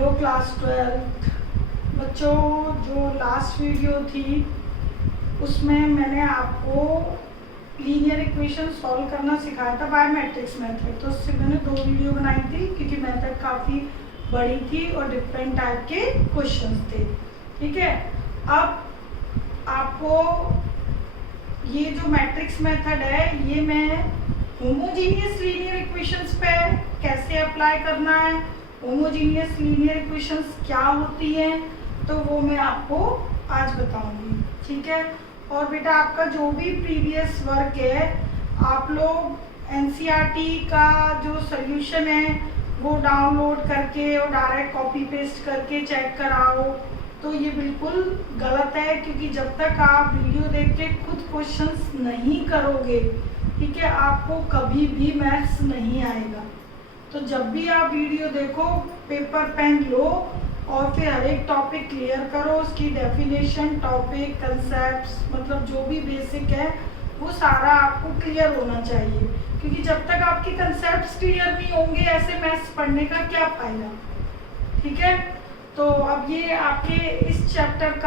Hello class 12 बच्चों, जो last video थी उसमें मैंने आपको लीनियर इक्वेशन सॉल्व करना सिखाया था बाय मैट्रिक्स मेथड। तो उससे मैंने 2 वीडियो बनाई थी क्योंकि मेथड काफ़ी बड़ी थी और डिफरेंट टाइप के क्वेश्चंस थे। ठीक है, अब आपको ये जो मैट्रिक्स मेथड है ये मैं होमोजीनियस लीनियर इक्वेशंस पे कैसे अप्लाई करना है, होमोजीनियस लीनियर इक्वेशंस क्या होती हैं, तो वो मैं आपको आज बताऊंगी। ठीक है, और बेटा आपका जो भी प्रीवियस वर्क है आप लोग एनसीईआरटी का जो सोल्यूशन है वो डाउनलोड करके और डायरेक्ट कॉपी पेस्ट करके चेक कराओ, तो ये बिल्कुल गलत है। क्योंकि जब तक आप वीडियो देख के खुद क्वेश्चंस नहीं करोगे, ठीक है, आपको कभी भी मैथ्स नहीं आएगा। तो जब भी आप वीडियो देखो पेपर पेन लो और फिर हर एक टॉपिक क्लियर करो, उसकी डेफिनेशन, टॉपिक, कंसेप्ट्स, मतलब जो भी बेसिक है वो सारा आपको क्लियर होना चाहिए। क्योंकि जब तक आपकी कंसेप्ट्स क्लियर नहीं होंगे ऐसे मैथ्स पढ़ने का क्या फायदा। ठीक है, तो अब ये आपके इस चैप्टर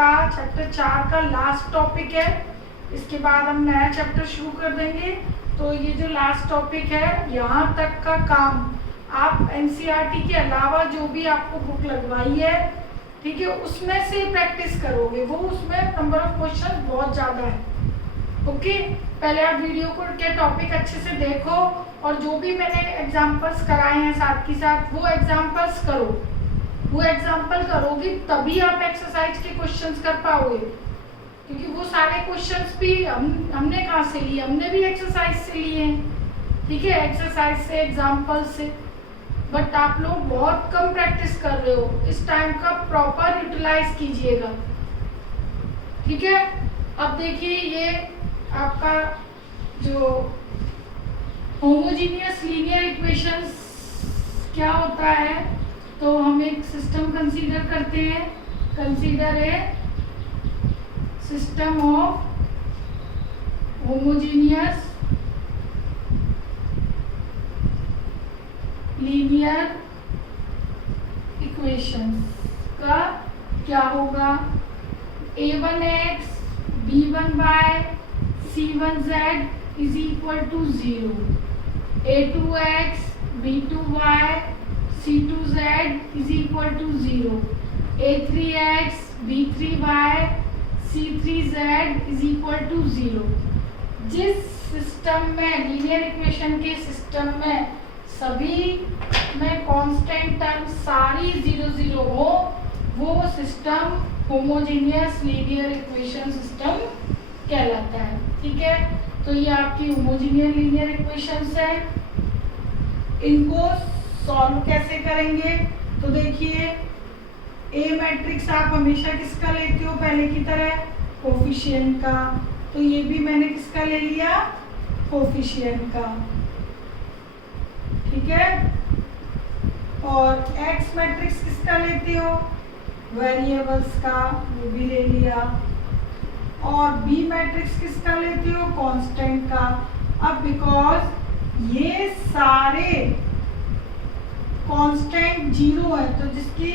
4 का लास्ट टॉपिक है। इसके बाद हम नया चैप्टर शुरू कर देंगे। तो ये जो लास्ट टॉपिक है, यहाँ तक का काम आप एनसीईआरटी के अलावा जो भी आपको बुक लगवाई है, ठीक है, उसमें से प्रैक्टिस करोगे। वो उसमें नंबर ऑफ क्वेश्चन बहुत ज़्यादा है। ओके, पहले आप वीडियो को के टॉपिक अच्छे से देखो और जो भी मैंने एग्जाम्पल्स कराए हैं साथ के साथ वो एग्जाम्पल्स करो। वो एग्जाम्पल करोगे तभी आप एक्सरसाइज के क्वेश्चंस कर पाओगे। क्योंकि वो सारे क्वेश्चंस भी हमने कहाँ से लिए, हमने भी एक्सरसाइज से लिए हैं। ठीक है, एक्सरसाइज से, एग्जाम्पल से। बट आप लोग बहुत कम प्रैक्टिस कर रहे हो, इस टाइम का प्रॉपर यूटिलाइज कीजिएगा। ठीक है, अब देखिए ये आपका जो होमोजीनियस लीनियर इक्वेशंस क्या होता है, तो हम एक सिस्टम कंसीडर करते हैं। Consider a system of homogeneous linear equations का क्या होगा, a1x b1y c1z is equal to 0, a2x b2y c2z is equal to 0, a3x b3y c3z is equal to 0। जिस सिस्टम में, लीनियर इक्वेशन के सिस्टम में सभी में कांस्टेंट टर्म सारी 0 0 हो, वो system homogeneous linear equation system कहलाता है। ठीक है, तो ये आपकी होमोजीनियस लीनियर इक्वेशंस है। इनको सॉल्व कैसे करेंगे, तो देखिए ए मैट्रिक्स आप हमेशा किसका लेते हो, पहले की तरह कोफिशिएंट का। तो ये भी मैंने किसका ले लिया, कोफिशिएंट का। ठीक है, और एक्स मैट्रिक्स किसका लेते हो, वेरिएबल्स का, वो भी ले लिया। और बी मैट्रिक्स किसका लेते हो, कांस्टेंट का। अब बिकॉज ये सारे कांस्टेंट 0 है, तो जिसकी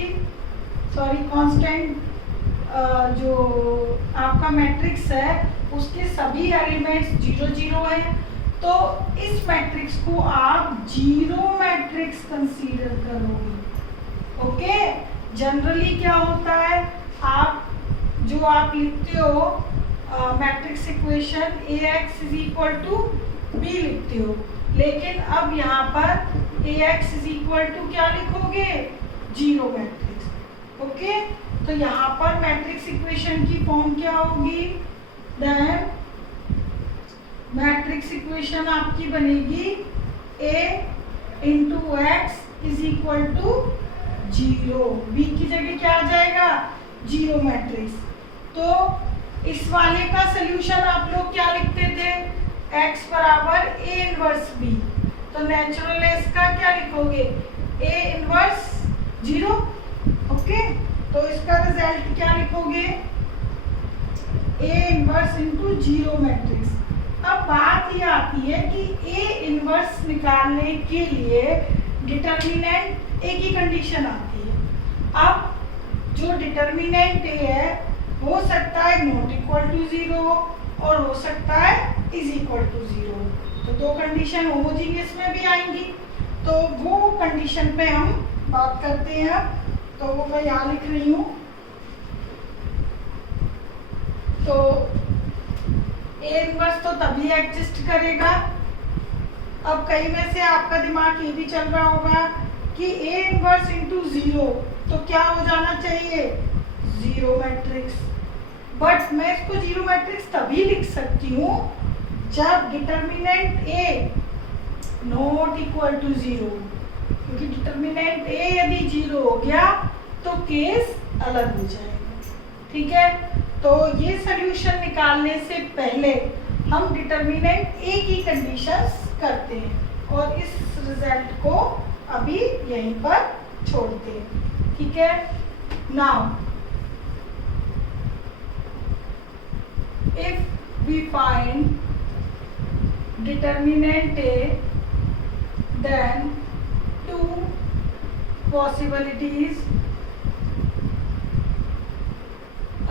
कांस्टेंट जो आपका मैट्रिक्स है उसके सभी एलिमेंट्स 0 0 है, तो इस मैट्रिक्स को आप 0 मैट्रिक्स कंसीडर करोगे। ओके, जनरली क्या होता है, आप लिखते हो matrix equation ax is equal to b लिखते हो, लेकिन अब यहाँ पर ax इज इक्वल टू क्या लिखोगे, 0 मैट्रिक्स। ओके, तो यहाँ पर मैट्रिक्स इक्वेशन की फॉर्म क्या होगी, देन मैट्रिक्स इक्वेशन आपकी बनेगी a into x is equal to 0, b की जगह क्या आ जाएगा, 0 मैट्रिक्स। तो इस वाले का सोल्यूशन आप लोग क्या लिखते थे, x बराबर a इनवर्स b, तो नेचुरल का क्या लिखोगे, a इनवर्स 0। ओके, तो इसका रिजल्ट क्या लिखोगे, a इनवर्स इंटू 0 मैट्रिक्स। अब बात ये आती है कि a इनवर्स निकालने के लिए डिटर्मिनेंट एक ही कंडीशन आती है। डिटर्मिनेंट ए है हो सकता है नॉट इक्वल टू 0 और हो सकता है इज इक्वल टू 0। तो दो कंडीशन होमोजीनियस में भी आएंगी, तो वो कंडीशन पे हम बात करते हैं। तो वो मैं यहाँ लिख रही हूँ। तो ए इनवर्स तो तभी एग्जिस्ट करेगा। अब कई में से आपका दिमाग ये भी चल रहा होगा कि ए इनवर्स इंटू 0 तो क्या हो जाना चाहिए, 0 मैट्रिक्स। बट मैं इसको 0 मैट्रिक्स तभी लिख सकती हूँ जब determinant A not equal to 0, क्योंकि डिटर्मिनेंट ए यदि 0 हो गया तो केस अलग हो जाएगा। ठीक है, तो ये सॉल्यूशन निकालने से पहले हम डिटर्मिनेंट ए की कंडीशंस करते हैं और इस रिजल्ट को अभी यहीं पर छोड़ते हैं। ठीक है, now if we find determinant A, then two possibilities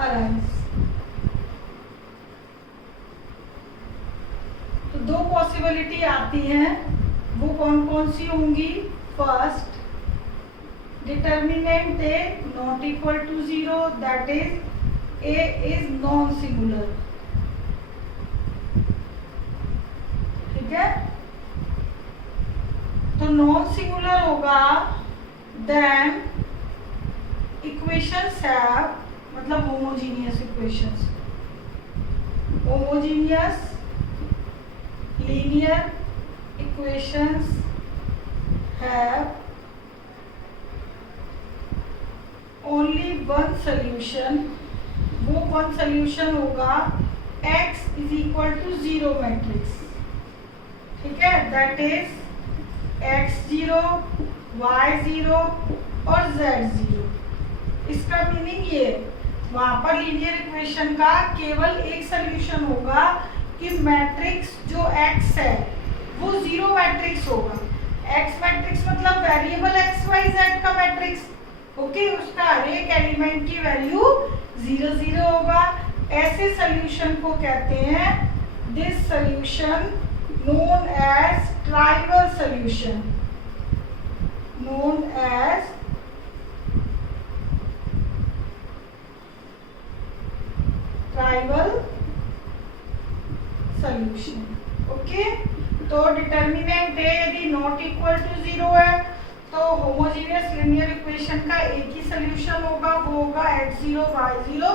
arise। तो दो पॉसिबिलिटी आती हैं, वो कौन कौन सी होंगी। First, determinant A not equal to 0, that is A is non singular. ठीक है, तो नॉन सिंगुलर होगा, देन इक्वेशंस हैव, मतलब homogeneous equations, homogeneous linear equations have only one solution. वो वन सोल्यूशन होगा x is equal to 0 matrix. ठीक है, that is x0, y0 और z0। इसका मीनिंग ये, वहां पर लीनियर इक्वेशन का केवल एक सोल्यूशन होगा कि मैट्रिक्स जो x है वो 0 मैट्रिक्स होगा। x मैट्रिक्स मतलब वेरिएबल x y z का मैट्रिक्स। ओके, उसका हर एक एलिमेंट की वैल्यू 0 0 होगा। ऐसे सोल्यूशन को कहते हैं, this solution known as trivial solution, known as trivial solution। Okay, तो डिटर्मिनेंट ए यदि नॉट इक्वल टू 0 है तो होमोजीनियस लीनियर इक्वेशन का एक ही सोल्यूशन होगा, वो होगा x0, y0,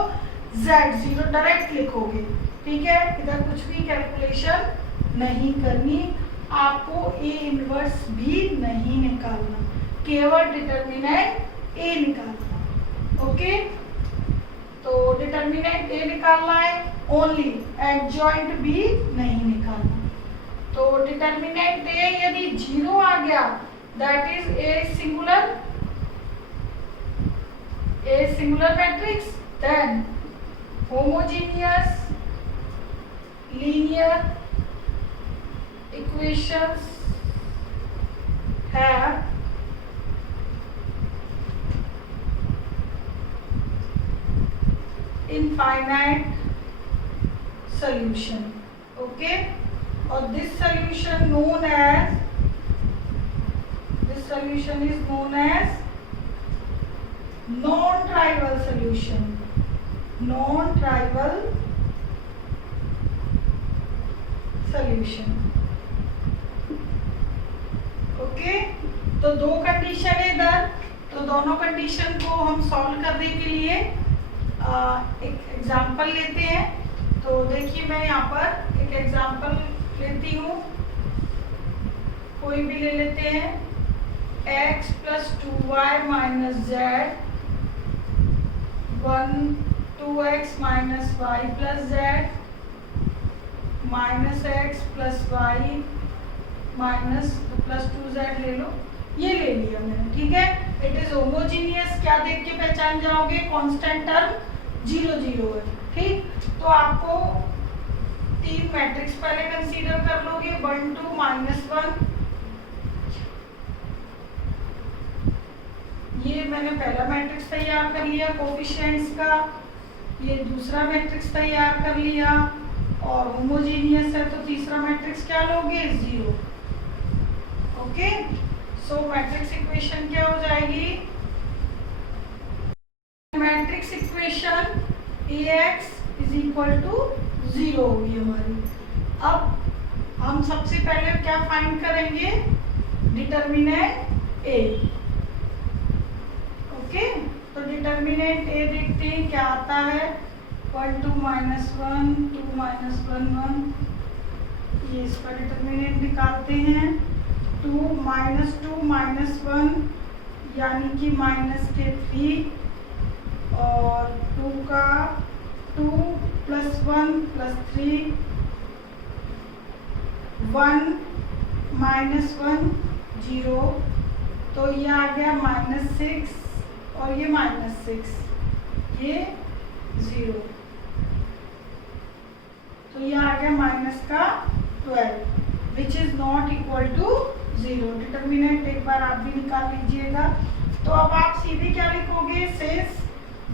z0। डायरेक्ट लिखोगे। ठीक है, इधर कुछ भी कैलकुलेशन नहीं करनी, आपको ए इनवर्स भी नहीं निकालना, केवल डिटर्मिनेंट ए निकालना। ओके, तो डिटर्मिनेंट ए निकालना है ओनली, एडजॉइंट भी नहीं निकालना। तो डिटर्मिनेंट ए यदि 0 आ गया, that is a singular matrix, then homogeneous linear equations have infinite solution। okay, और this solution is known as non-trivial solution, non-trivial solution। Okay, तो दो कंडीशन है इधर, तो दोनों कंडीशन को हम सॉल्व करने के लिए एक एग्जांपल लेते हैं। तो देखिए, मैं यहाँ पर एक एग्जांपल लेती हूँ, कोई भी ले लेते हैं। x plus 2y minus z, 2x minus y plus z, minus x plus y minus plus 2z ले लो, ये ले लिया मैंने। ठीक है, इट इज होमोजीनियस। क्या देख के पहचान जाओगे, कांस्टेंट टर्म 0 0 है। ठीक, तो आपको 3 मैट्रिक्स पहले कंसीडर कर लोगे, 1 2 -1। ये मैंने पहला मैट्रिक्स तैयार कर लिया कोफिशिएंट्स का, ये दूसरा मैट्रिक्स तैयार कर लिया, और होमोजीनियस है तो तीसरा मैट्रिक्स क्या लोगे, 0। ओके, सो मैट्रिक्स इक्वेशन क्या हो जाएगी, matrix equation Ax is equal to 0 होगी हमारी। अब हम सबसे पहले क्या फाइंड करेंगे, डिटर्मिनेंट A। ओके, तो डिटर्मिनेंट A देखते हैं क्या आता है, 1 2 -1 2 -1 1, ये इसका डिटर्मिनेंट निकालते हैं। 2 -1 यानी कि -3, और 2 का 2 + 1 + 3 1 -1 0, तो ये आ गया -6 और ये -6, ये 0, तो ये आ गया -12 which is not equal to 0। Determinant एक बार आप भी निकाल लीजिएगा। तो अब आप सीधे क्या लिखोगे, since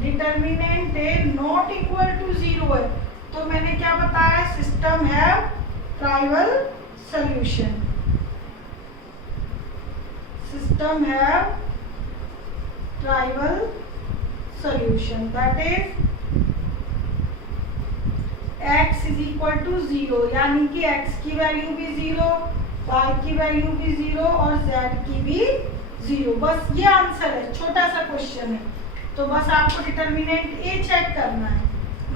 determinant A not equal to 0 है, तो मैंने क्या बताया, system have trivial solution, system have trivial solution, that is x is equal to 0, यानी कि x की वैल्यू भी 0, y की वैल्यू भी 0 और z की भी 0। बस ये आंसर है, छोटा सा क्वेश्चन है, तो बस आपको डिटर्मिनेंट A चेक करना है।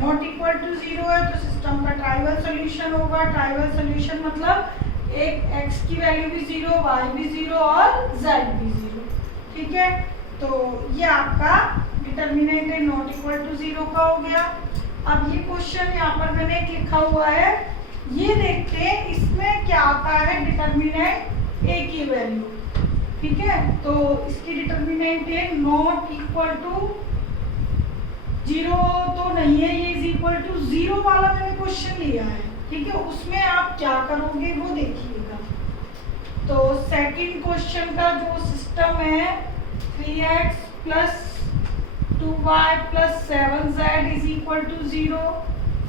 नॉट इक्वल टू 0 है तो सिस्टम का ट्राइवल सॉल्यूशन होगा। ट्राइवल सॉल्यूशन मतलब एक x की वैल्यू भी 0, y भी 0 और z भी 0, ठीक है। तो ये आपका determinant A not equal to 0 का हो गया। अब ये क्वेश्चन यहाँ पर मैंने एक लिखा हुआ है, ये देखते हैं इसमें क्या आता है, डिटर्मिनेंट A की वैल्यू, ठीक है। तो इसकी determinant A not equal to 0 तो नहीं है, ये इज इक्वल टू 0 वाला मैंने क्वेश्चन लिया है, ठीक है। उसमें आप क्या करोगे वो देखिएगा। तो सेकंड क्वेश्चन का जो सिस्टम है, 3x + 2y + 7z is equal to 0,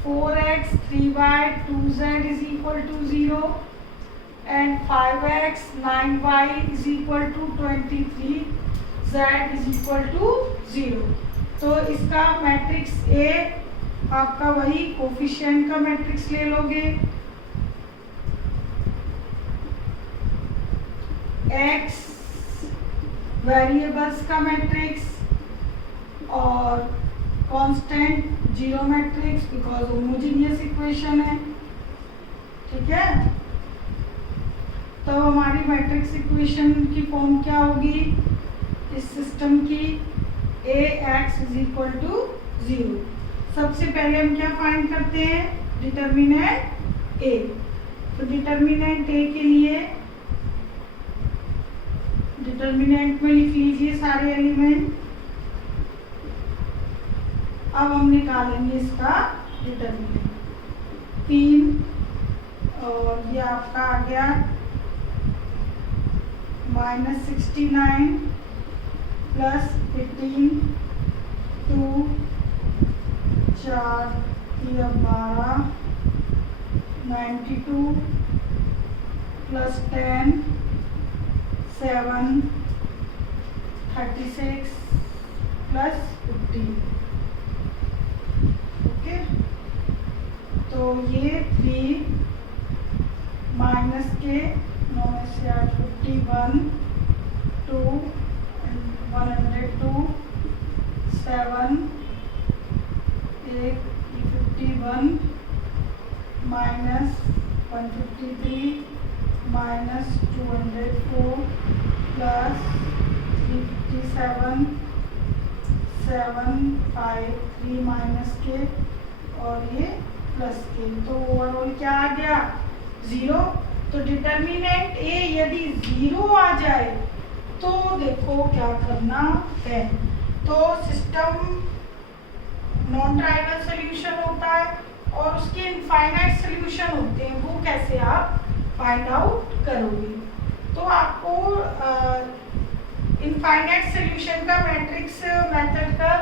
4x 3y 2z is equal to 0, and 5x 9y is equal to 23, z is equal to 0। तो इसका मैट्रिक्स A आपका वही कोफिशिएंट का मैट्रिक्स ले लोगे, x वेरिएबल्स का मैट्रिक्स और constant 0 matrix, because homogeneous equation है, ठीक है। तो हमारी मैट्रिक्स इक्वेशन की फॉर्म क्या होगी इस सिस्टम की, Ax इज इक्वल टू 0। सबसे पहले हम क्या फाइंड करते हैं, डिटर्मिनेंट A। तो डिटर्मिनेंट A के लिए डिटर्मिनेंट में लिख लीजिए सारे एलिमेंट। अब हम निकालेंगे इसका डिटर्मिनेंट, 3 और ये आपका आ गया -69 + 18, 2 4 3 12, 92 + 10 7 36 + 15, ओके। तो ये 3 माइनस के 9 में से 8 51 2 102 7 8 51 माइनस 153 माइनस 204 प्लस 357 7 5 3 माइनस के और ये प्लस के, तो ओवरऑल क्या आ गया 0। तो डिटर्मिनेंट A यदि 0 आ जाए तो देखो क्या करना है। तो सिस्टम नॉन ट्राइवल सॉल्यूशन होता है और उसके इनफाइनाइट सॉल्यूशन होते हैं, वो कैसे आप फाइंड आउट करोगे। तो आपको इनफाइनाइट सोल्यूशन का मैट्रिक्स मेथड का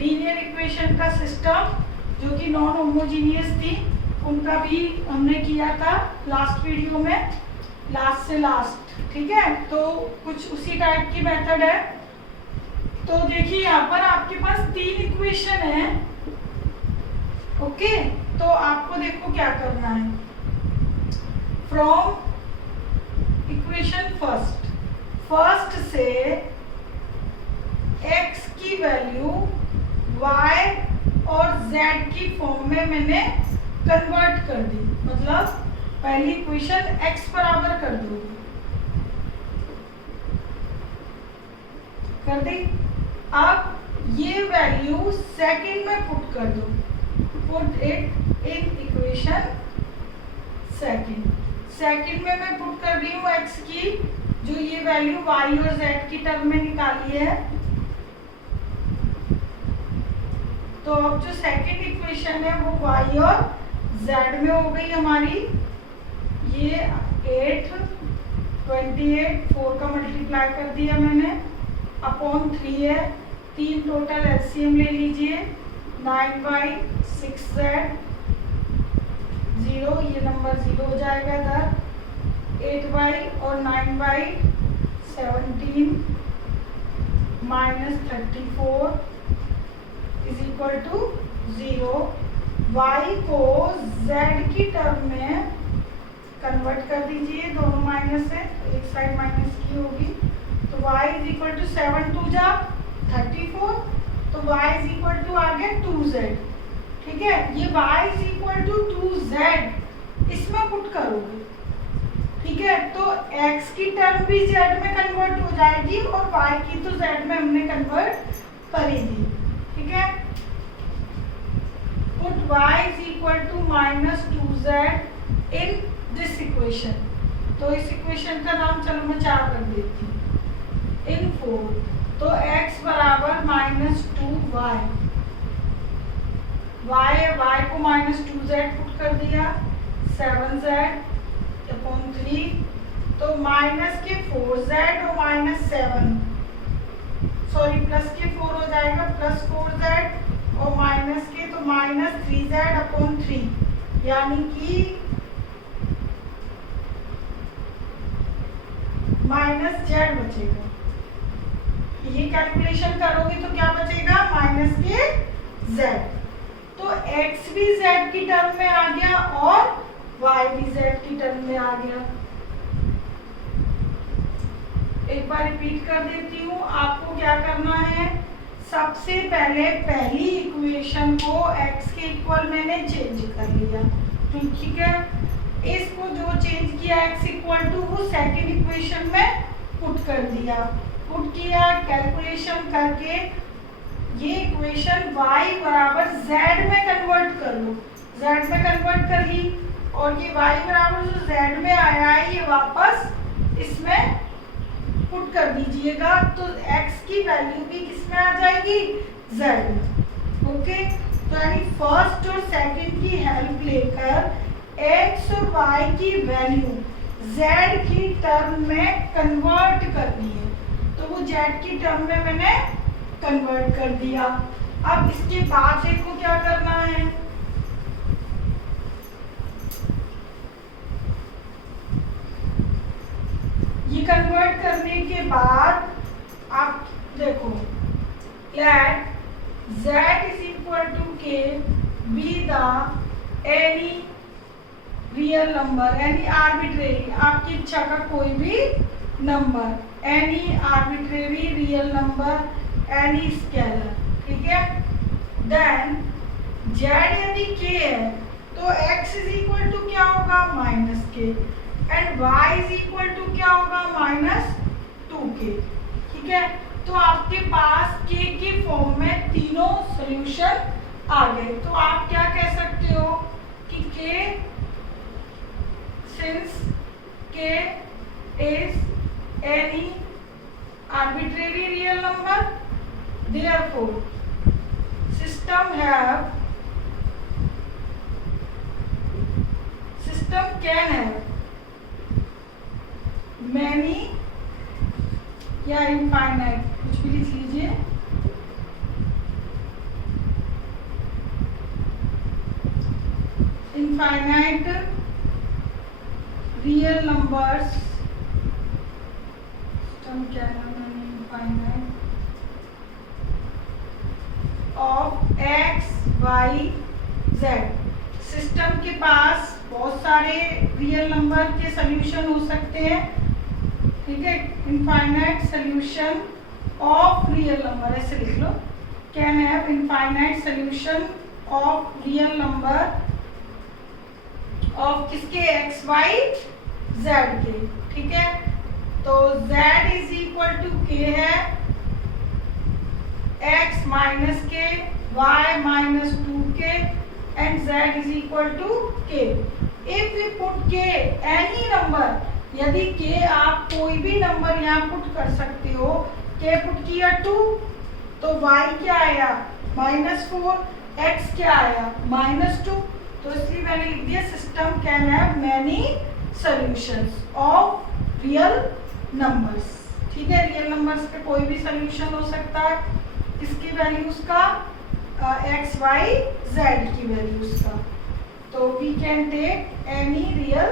लीनियर इक्वेशन का सिस्टम जो कि नॉन होमोजीनियस थी उनका भी हमने किया था लास्ट वीडियो में, लास्ट से लास्ट। ठीक है, तो कुछ उसी टाइप की मेथड है। तो देखिए यहाँ पर आपके पास 3 इक्वेशन है। ओके, तो आपको देखो क्या करना है। फ्रॉम इक्वेशन फर्स्ट से x की वैल्यू y और z की फॉर्म में मैंने कन्वर्ट कर दी। मतलब पहली इक्वेशन x बराबर कर दोगे, कर दी। अब ये वैल्यू सेकंड में पुट कर दो, put it in equation second में मैं पुट कर रही हूँ x की जो ये वैल्यू y और z की टर्म में निकाली है। तो अब जो सेकंड इक्वेशन है वो y और z में हो गई हमारी। ये 8 28 4 का मल्टीप्लाई कर दिया मैंने अपॉन 3 है। 3 टोटल एलसीएम ले लीजिए, 9y 6z 0, ये नंबर 0 हो जाएगा इधर। 8y और 9y 17 minus 34 is equal to 0। y को z की टर्म में कन्वर्ट कर दीजिए, दोनों माइनस है तो एक साइड माइनस की होगी। तो y इज इक्वल टू 7 2 जा 34, तो y इज इक्वल टू आ गया 2z। ठीक है, ये y is equal to 2z इसमें पुट करोगे। ठीक है, तो x की टर्म भी z में कन्वर्ट हो जाएगी और y की तो z में हमने कन्वर्ट करी थी। ठीक है, put y is equal to minus 2z in this equation. तो इस इक्वेशन का नाम चलो मैं 4 रख देती हूँ। इन 4 तो x बराबर माइनस 2y, y को माइनस 2z पुट कर दिया, 7z अपॉन 3, तो माइनस के 4z और माइनस 7 सॉरी प्लस के 4 हो जाएगा, प्लस 4z और माइनस के तो माइनस 3z अपॉन 3, यानी कि माइनस z बचेगा। ये कैलकुलेशन करोगे तो क्या बचेगा, माइनस के z। तो x भी z की टर्म में आ गया और y भी z की टर्म में आ गया। एक बार रिपीट कर देती हूँ, आपको क्या करना है, सबसे पहले पहली इक्वेशन को x के इक्वल मैंने चेंज कर लिया। ठीक है, इसको जो चेंज किया x इक्वल टू वो सेकेंड इक्वेशन में पुट कर दिया। पुट किया, कैलकुलेशन करके ये इक्वेशन y बराबर z में कन्वर्ट कर लो, z में कन्वर्ट कर ली और ये y बराबर जो z में आया है ये वापस इसमें पुट कर दीजिएगा। तो x की वैल्यू भी किसमें आ जाएगी, z में। ओके, तो यानी फर्स्ट और सेकंड की हेल्प लेकर x और y की वैल्यू z की टर्म में कन्वर्ट करनी है। तो वो z की टर्म में मैंने कन्वर्ट कर दिया। अब इसके बाद देखो क्या करना है, ये कन्वर्ट करने के बाद आप देखो let z is equal to k be the any real number, any arbitrary, आपकी इच्छा का कोई भी नंबर, any arbitrary real number, any scalar. ठीक है, देन z यदि k है तो x इज इक्वल टू क्या होगा, minus k, and y is equal to क्या होगा, माइनस 2k। ठीक है, तो आपके पास k की फॉर्म में तीनों सॉल्यूशन आ गए। तो आप क्या कह सकते हो कि k since k is any arbitrary real number, therefore system can have many, या इनफाइनाइट, कुछ भी लिख लीजिए। इनफाइनाइट रियल नंबर्स, सिस्टम क्या है मैंने, infinite of x Y z. System के पास बहुत सारे रियल नंबर के सॉल्यूशन हो सकते हैं, ठीक है। Infinite solution of real number, ऐसे लिख लो, can have infinite solution of real number of किसके, एक्स वाई जेड के, ठीक है। तो z इज इक्वल टू के है x माइनस के, y minus 2k and z is equal to k. If we put k any number, यदि k आप कोई भी नंबर यहाँ पुट कर सकते हो, k पुट किया 2, तो y क्या आया -4, x क्या आया -2, तो इसलिए मैंने लिख दिया system can have many solutions of real numbers, ठीक है। रियल नंबर्स पे कोई भी सॉल्यूशन हो सकता है, इसकी वैल्यूज का एक्स वाई जेड की वैल्यूज का। तो we can take any real,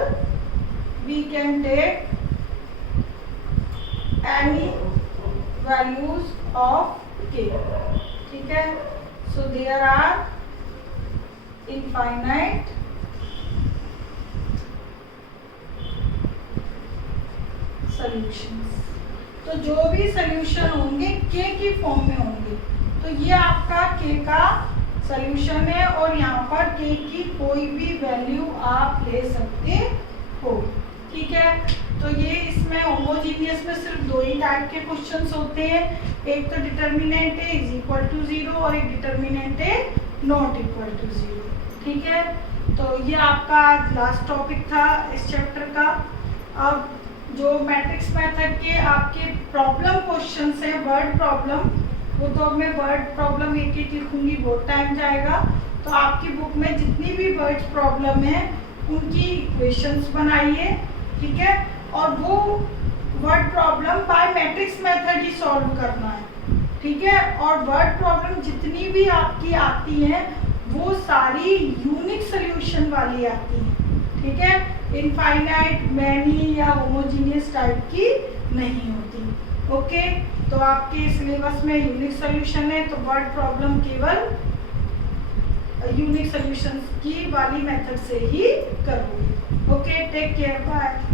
we can take any values of k, ठीक है। So there are infinite solutions. तो जो भी सॉल्यूशन होंगे के की फॉर्म में होंगे, तो ये आपका के का सॉल्यूशन है और यहाँ पर के की कोई भी वैल्यू आप ले सकते हो, ठीक है। तो ये इसमें होमोजीनियस में सिर्फ दो ही टाइप के क्वेश्चंस होते हैं, एक तो डिटर्मिनेंट है इज इक्वल टू 0 और एक डिटर्मिनेंट है नॉट इक्वल टू 0, ठीक है। तो ये आपका लास्ट टॉपिक था इस चैप्टर का। अब जो मैट्रिक्स मेथड के आपके प्रॉब्लम क्वेश्चंस हैं, वर्ड प्रॉब्लम, वो तो अब मैं वर्ड प्रॉब्लम एक एक लिखूंगी, बहुत टाइम जाएगा। तो आपकी बुक में जितनी भी वर्ड प्रॉब्लम है उनकी इक्वेशंस बनाइए, ठीक है। और वो word problem by matrix method ही सॉल्व करना है, ठीक है। और वर्ड प्रॉब्लम जितनी भी आपकी आती हैं वो सारी यूनिक सोल्यूशन वाली आती हैं, ठीक है। इनफाइनाइट, मैनी या होमोजीनियस टाइप की नहीं होती, ओके। तो आपके सिलेबस में यूनिक सॉल्यूशन है, तो वर्ड प्रॉब्लम केवल यूनिक सॉल्यूशंस की वाली मेथड से ही करोगे, ओके। Take care, bye.